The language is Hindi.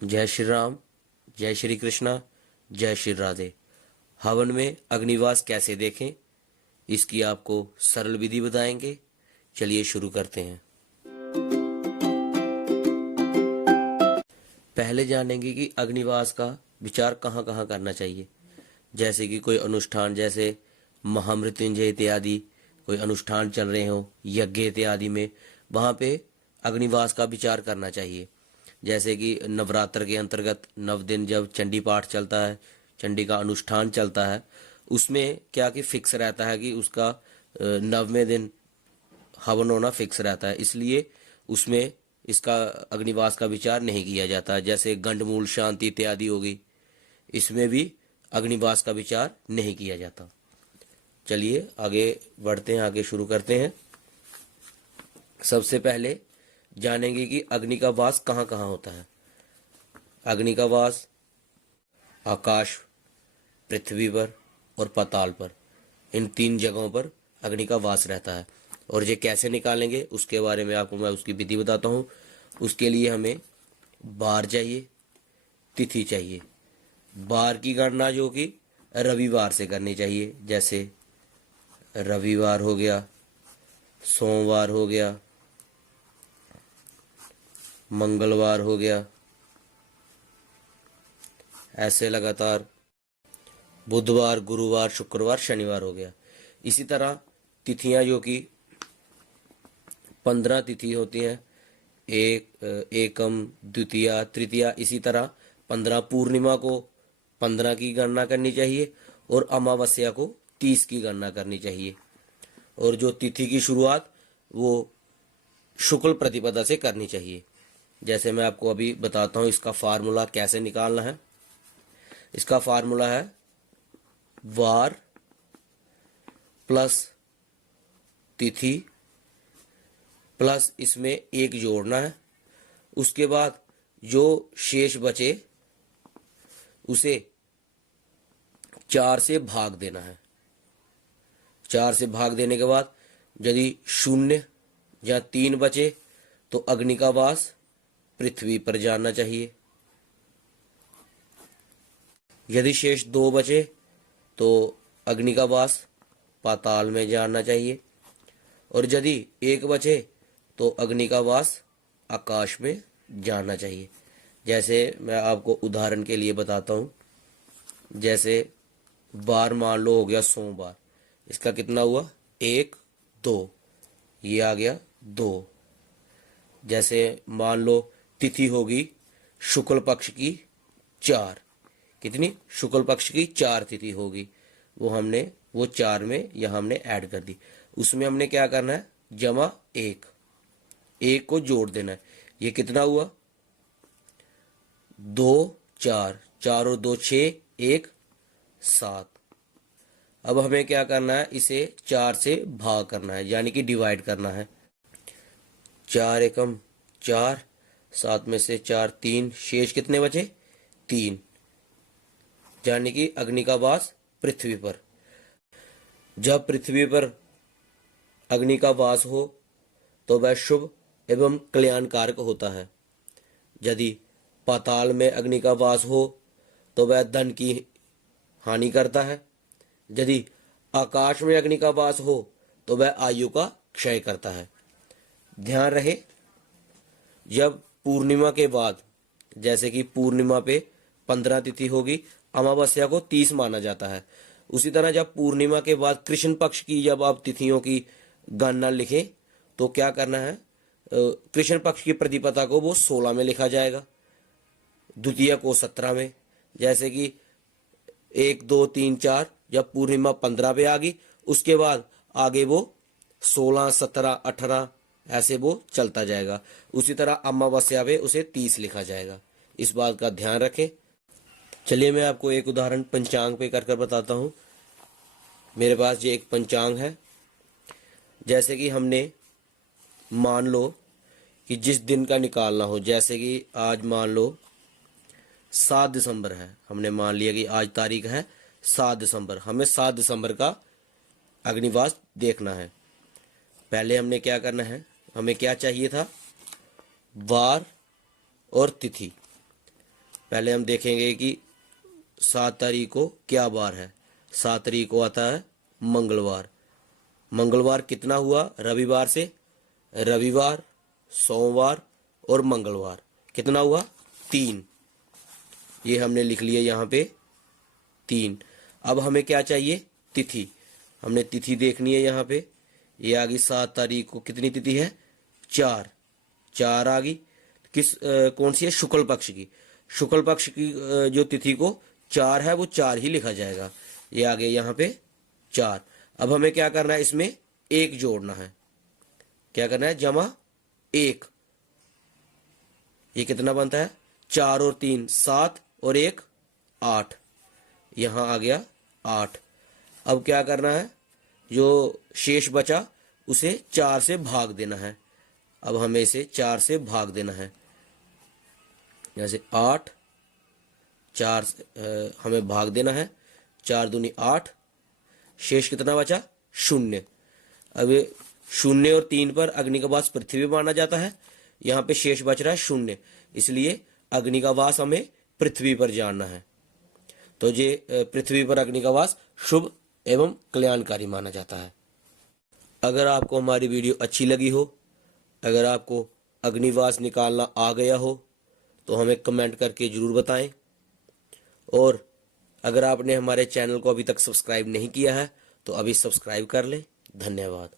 जय श्री राम, जय श्री कृष्णा, जय श्री राधे। हवन में अग्निवास कैसे देखें, इसकी आपको सरल विधि बताएंगे। चलिए शुरू करते हैं। पहले जानेंगे कि अग्निवास का विचार कहाँ कहाँ करना चाहिए। जैसे कि कोई अनुष्ठान, जैसे महामृत्युंजय इत्यादि कोई अनुष्ठान चल रहे हो, यज्ञ इत्यादि में, वहाँ पे अग्निवास का विचार करना चाहिए। जैसे कि नवरात्र के अंतर्गत 9 दिन जब चंडी पाठ चलता है, चंडी का अनुष्ठान चलता है, उसमें क्या कि फिक्स रहता है कि उसका 9वें दिन हवन होना फिक्स रहता है, इसलिए उसमें इसका अग्निवास का विचार नहीं किया जाता। जैसे गंडमूल शांति इत्यादि होगी, इसमें भी अग्निवास का विचार नहीं किया जाता। चलिए आगे बढ़ते हैं, आगे शुरू करते हैं। सबसे पहले जानेंगे कि अग्नि का वास कहाँ कहाँ होता है। अग्नि का वास आकाश, पृथ्वी पर और पाताल पर, इन 3 जगहों पर अग्नि का वास रहता है। और ये कैसे निकालेंगे उसके बारे में आपको मैं उसकी विधि बताता हूँ। उसके लिए हमें बार चाहिए, तिथि चाहिए। बार की गणना जो कि रविवार से करनी चाहिए। जैसे रविवार हो गया, सोमवार हो गया, मंगलवार हो गया, ऐसे लगातार बुधवार, गुरुवार, शुक्रवार, शनिवार हो गया। इसी तरह तिथियां जो कि 15 तिथि होती हैं, एकम, द्वितीया, तृतीया, इसी तरह 15 पूर्णिमा को 15 की गणना करनी चाहिए और अमावस्या को 30 की गणना करनी चाहिए। और जो तिथि की शुरुआत वो शुक्ल प्रतिपदा से करनी चाहिए। जैसे मैं आपको अभी बताता हूँ इसका फार्मूला कैसे निकालना है। इसका फार्मूला है वार प्लस तिथि प्लस इसमें 1 जोड़ना है। उसके बाद जो शेष बचे उसे 4 से भाग देना है। 4 से भाग देने के बाद यदि 0 या 3 बचे तो अग्नि का वास पृथ्वी पर जाना चाहिए। यदि शेष 2 बचे तो अग्नि का वास पाताल में जाना चाहिए। और यदि 1 बचे तो अग्नि का वास आकाश में जाना चाहिए। जैसे मैं आपको उदाहरण के लिए बताता हूँ। जैसे बार मान लो हो गया सोमवार, इसका कितना हुआ 1, 2, ये आ गया 2। जैसे मान लो तिथि होगी शुक्ल पक्ष की 4, कितनी शुक्ल पक्ष की 4 तिथि होगी, वो 4 में यहां हमने ऐड कर दी। उसमें हमने क्या करना है, जमा 1 को जोड़ देना है। ये कितना हुआ 2, 4, 4 और 2 6, 1 7। अब हमें क्या करना है, इसे 4 से भाग करना है, यानी कि डिवाइड करना है। 4 एकम 4, 7 में से 4 3, शेष कितने बचे 3, यानी कि अग्नि का वास पृथ्वी पर। जब पृथ्वी पर अग्नि का वास हो तो वह शुभ एवं कल्याणकारक होता है। यदि पाताल में अग्नि का वास हो तो वह धन की हानि करता है। यदि आकाश में अग्नि का वास हो तो वह आयु का क्षय करता है। ध्यान रहे, जब पूर्णिमा के बाद, जैसे कि पूर्णिमा पे 15 तिथि होगी, अमावस्या को 30 माना जाता है। उसी तरह जब पूर्णिमा के बाद कृष्ण पक्ष की जब आप तिथियों की गणना लिखें तो क्या करना है, कृष्ण पक्ष की प्रतिपदा को वो 16 में लिखा जाएगा, द्वितीय को 17 में। जैसे कि 1 2 3 4, जब पूर्णिमा 15 पे आ गई, उसके बाद आगे वो 16 17 18 ऐसे वो चलता जाएगा। उसी तरह अमावस्या पे उसे 30 लिखा जाएगा। इस बात का ध्यान रखें। चलिए मैं आपको एक उदाहरण पंचांग पे कर बताता हूँ। मेरे पास ये एक पंचांग है। जैसे कि हमने मान लो कि जिस दिन का निकालना हो, जैसे कि आज मान लो 7 दिसंबर है, हमने मान लिया कि आज तारीख है 7 दिसंबर, हमें 7 दिसंबर का अग्निवास देखना है। पहले हमने क्या करना है, हमें क्या चाहिए था, वार और तिथि। पहले हम देखेंगे कि 7 तारीख को क्या बार है। 7 तारीख को आता है मंगलवार। मंगलवार कितना हुआ रविवार से? रविवार, सोमवार और मंगलवार कितना हुआ? 3। ये हमने लिख लिया यहाँ पे 3। अब हमें क्या चाहिए? तिथि। हमने तिथि देखनी है यहाँ पे। ये आ गई 7 तारीख को कितनी तिथि है? 4 आ गई। कौन सी है? शुक्ल पक्ष की। शुक्ल पक्ष की जो तिथि को 4 है वो 4 ही लिखा जाएगा। ये आ गया यहाँ पे 4। अब हमें क्या करना है? इसमें 1 जोड़ना है। क्या करना है? जमा 1। ये कितना बनता है? 4 और 3 7 और 1 8। यहां आ गया 8। अब क्या करना है? जो शेष बचा उसे 4 से भाग देना है। अब हमें इसे 4 से भाग देना है। जैसे 8, 4 हमें भाग देना है। 4 दूनी 8। शेष कितना बचा? 0। अब 0 और 3 पर अग्नि का वास पृथ्वी माना जाता है। यहाँ पे शेष बच रहा है 0, इसलिए अग्नि का वास हमें पृथ्वी पर जानना है। तो ये पृथ्वी पर अग्नि का वास शुभ एवं कल्याणकारी माना जाता है। अगर आपको हमारी वीडियो अच्छी लगी हो, अगर आपको अग्निवास निकालना आ गया हो तो हमें कमेंट करके जरूर बताएं। और अगर आपने हमारे चैनल को अभी तक सब्सक्राइब नहीं किया है तो अभी सब्सक्राइब कर लें। धन्यवाद।